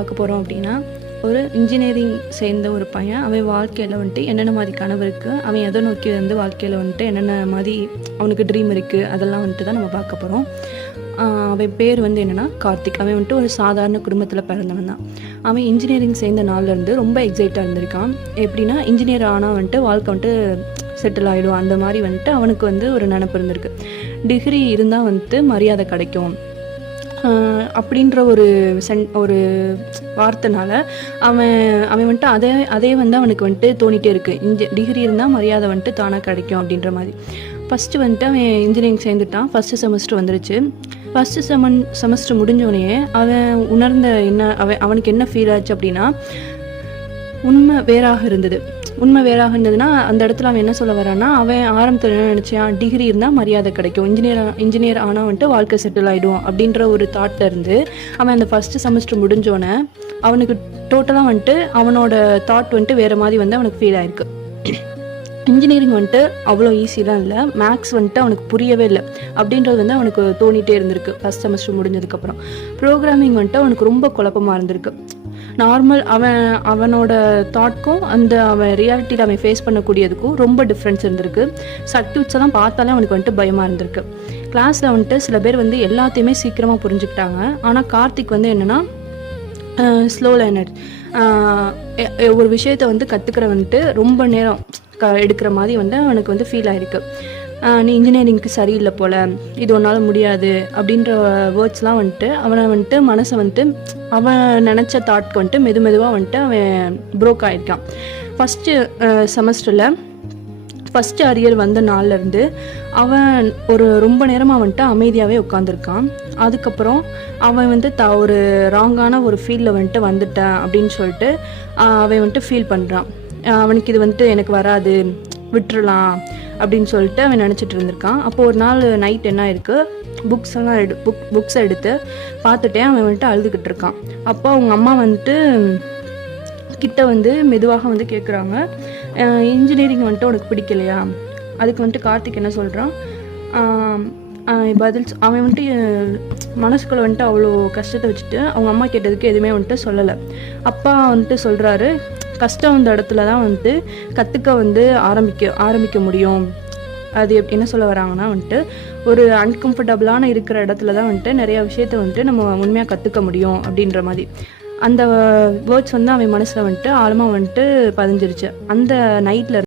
பார்க்க போகிறோம் அப்படின்னா, ஒரு இன்ஜினியரிங் சேர்ந்த ஒரு பையன் அவன் வாழ்க்கையில் வந்துட்டு என்னென்ன மாதிரி கனவு இருக்குது, அவன் எதை நோக்கி வந்து வாழ்க்கையில் வந்துட்டு என்னென்ன மாதிரி அவனுக்கு ட்ரீம் இருக்குது, அதெல்லாம் வந்துட்டு தான் நம்ம பார்க்க போகிறோம். அவன் பேர் வந்து என்னென்னா கார்த்திக். அவன் வந்துட்டு ஒரு சாதாரண குடும்பத்தில் பிறந்தவன் தான். அவன் இன்ஜினியரிங் சேர்ந்த நாள்லேருந்து ரொம்ப எக்ஸைட்டாக இருந்திருக்கான். எப்படின்னா, இன்ஜினியர் ஆனால் வந்துட்டு வாழ்க்கை வந்துட்டு செட்டில் ஆகிடும், அந்த மாதிரி வந்துட்டு அவனுக்கு வந்து ஒரு நினப்பு இருந்திருக்கு. டிகிரி இருந்தால் வந்துட்டு மரியாதை கிடைக்கும் அப்படின்ற ஒரு வார்த்தைனால அவன் வந்துட்டு அதே வந்து அவனுக்கு வந்துட்டு தோணிகிட்டே இருக்குது. டிகிரி இருந்தால் மரியாதை வந்துட்டு தானாக கிடைக்கும் அப்படின்ற மாதிரி. ஃபஸ்ட்டு வந்துட்டு அவன் இன்ஜினியரிங் சேர்ந்துட்டான். ஃபஸ்ட்டு செமஸ்டர் வந்துருச்சு. ஃபஸ்ட்டு செமஸ்டர் முடிஞ்சோடனே அவன் உணர்ந்த அவனுக்கு என்ன ஃபீல் ஆச்சு அப்படின்னா, உண்மை வேறாக இருந்ததுன்னா அந்த இடத்துல அவன் என்ன சொல்ல வரான்னா, அவன் ஆரம்பத்தில் என்ன நினச்சான், டிகிரி இருந்தால் மரியாதை கிடைக்கும், இன்ஜினியர் ஆனால் வந்துட்டு வாழ்க்கை செட்டில் ஆகிடும் அப்படின்ற ஒரு தாட்டில் இருந்து அவன் அந்த ஃபஸ்ட்டு செமஸ்டர் முடிஞ்சோடனே அவனுக்கு டோட்டலாக வந்துட்டு அவனோட தாட் வந்துட்டு வேறு மாதிரி வந்து அவனுக்கு ஃபீல் ஆயிருக்கு. இன்ஜினியரிங் வந்துட்டு அவ்வளோ ஈஸிலாம் இல்லை, மேக்ஸ் வந்துட்டு அவனுக்கு புரியவே இல்லை அப்படின்றது வந்து அவனுக்கு தோணிகிட்டே இருந்திருக்கு. ஃபஸ்ட் செமஸ்டர் முடிஞ்சதுக்கப்புறம் ப்ரோக்ராமிங் வந்துட்டு அவனுக்கு ரொம்ப குழப்பமாக இருந்திருக்கு. நார்மல் அவனோட தாட்க்கும் அவன் ரியாலிட்டியில் அவன் ஃபேஸ் பண்ணக்கூடியதுக்கும் ரொம்ப டிஃப்ரென்ஸ் இருந்திருக்கு. சர்க்யூட்ஸ் எல்லாம் பார்த்தாலே அவனுக்கு வந்துட்டு பயமாக இருந்திருக்கு. கிளாஸில் வந்துட்டு சில பேர் வந்து எல்லாத்தையுமே சீக்கிரமாக புரிஞ்சுக்கிட்டாங்க. ஆனால் கார்த்திக் வந்து என்னென்னா ஸ்லோ லேர்னர். ஒரு விஷயத்தை வந்து கற்றுக்கிற வந்துட்டு ரொம்ப நேரம் எடுக்கிற மாதிரி வந்து அவனுக்கு வந்து ஃபீல் ஆகிருக்கு. நீ இன்ஜினியரிங்க்கு சரியில்லை போல், இது ஒன்றால் முடியாது அப்படின்ற வேர்ட்ஸ்லாம் வந்துட்டு அவனை வந்துட்டு மனசை வந்துட்டு அவன் நினச்ச தாட்க்கு வந்துட்டு மெதுவாக வந்துட்டு அவன் ப்ரோக் ஆகிருக்கான். ஃபஸ்ட்டு செமஸ்டரில் ஃபஸ்ட்டு அரியர் வந்த நாள்லேருந்து அவன் ரொம்ப நேரமாக வந்துட்டு அமைதியாகவே உட்காந்துருக்கான். அதுக்கப்புறம் அவன் வந்து ஒரு ராங்கான ஒரு ஃபீல்டில் வந்துட்டு வந்துட்டேன் அப்படின்னு சொல்லிட்டு அவன் வந்துட்டு ஃபீல் பண்ணுறான். அவனுக்கு இது வந்துட்டு எனக்கு வராது, விட்டுறலாம் அப்படின்னு சொல்லிட்டு அவன் நினச்சிட்டு இருந்திருக்கான். அப்போது ஒரு நாள் நைட் என்ன இருக்குது, புக்ஸை எடுத்து பார்த்துட்டே அவன் வந்துட்டு அழுதுகிட்டு இருக்கான். அப்போ அவங்க அம்மா வந்துட்டு கிட்ட வந்து மெதுவாக வந்து கேட்குறாங்க, இன்ஜினியரிங் வந்துட்டு உனக்கு பிடிக்கலையா? அதுக்கு வந்துட்டு கார்த்திக் என்ன சொல்கிறான், பதில் அவன் வந்துட்டு மனசுக்குள்ளே வந்துட்டு அவ்வளோ கஷ்டத்தை வச்சுட்டு அவங்க அம்மா கேட்டதுக்கு எதுவுமே வந்துட்டு சொல்லலை. அப்பா வந்துட்டு சொல்கிறாரு, கஷ்டம் அந்த இடத்துல தான் வந்துட்டு கற்றுக்க வந்து ஆரம்பிக்க முடியும். அது என்ன சொல்ல வராங்கன்னா வந்துட்டு, ஒரு அன்கம்ஃபர்டபுளான இருக்கிற இடத்துல தான் வந்துட்டு நிறையா விஷயத்த வந்துட்டு நம்ம உண்மையாக கற்றுக்க முடியும் அப்படின்ற மாதிரி அந்த வேர்ட்ஸ் வந்து அவன் மனசில் வந்துட்டு ஆழமாக வந்துட்டு பதிஞ்சிருச்சு. அந்த நைட்டில்